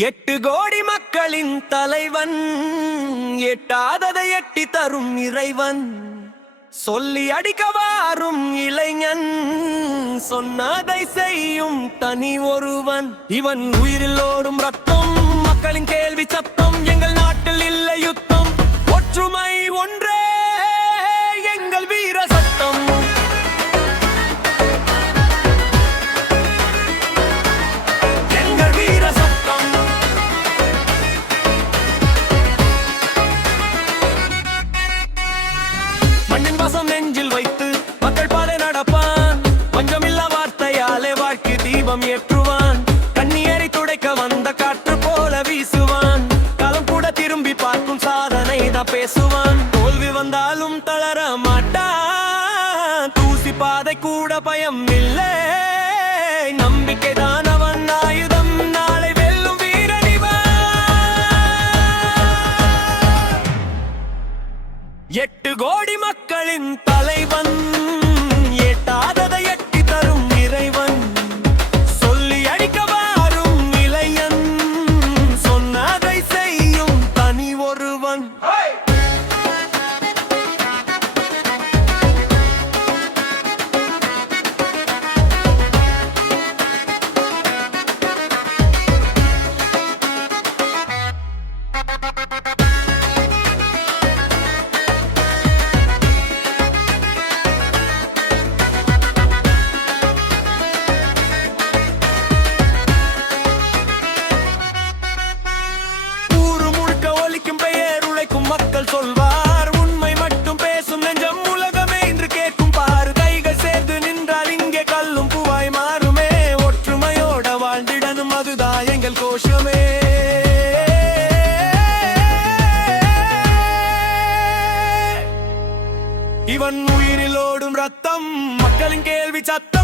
8 கோடி மக்களின் தலைவன், எட்டாததை எட்டி தரும் இறைவன், சொல்லி அடிக்க வாரும் இளைஞன், சொன்னதை செய்யும் தனி ஒருவன். இவன் உயிரில் ஓடும் ரத்தம், மக்களின் கேள்வி சத்தம். எங்கள் நாட்டில் இல்லை யுத்தம், ஒற்றுமை ஒன்றே எங்கள் வீர சத்தம். எங்கள் வீர சத்தம். மண்ணின் வாசம் நெஞ்சில் வைத்து மக்கள் பாதை நடப்பான். பஞ்சமில்லா வார்த்தையாலே வாழ்க்கை தீபம் ஏற்றுவான். கண்ணீரை துடைக்க வந்த காற்று போல வீசுவான். காலம் கூட திரும்பி பார்க்கும் சாதனை தான் பேசுவான். தோல்வி வந்தாலும் தளர மாட்டான். தூசி பாதை கூட பயம் இல்லை. நம்பிக்கை தான் அவன் ஆயுதம். நாளை வெல்லும் வீரனிவன். 8 கோடி மக்களின் தலைவன், எட்டாததை எட்டி தரும் இறைவன், சொல்லி அடிக்க வாரும் இளைஞன், சொன்னதை செய்யும் தனி ஒருவன். சொல்வார் உண்மை மட்டும் பேசும் நெஞ்சம். உலகமே இன்று கேட்கும் பாரு. கைகள் சேர்த்து நின்றால் இங்கே கல்லும் பூவாய் மாறுமே. ஒற்றுமையோட வாழ்ந்திடனும் அதுதான் எங்கள் கோஷமே. இவன் உயிரில் ஓடும் ரத்தம், மக்களின் கேள்வி சத்தம்.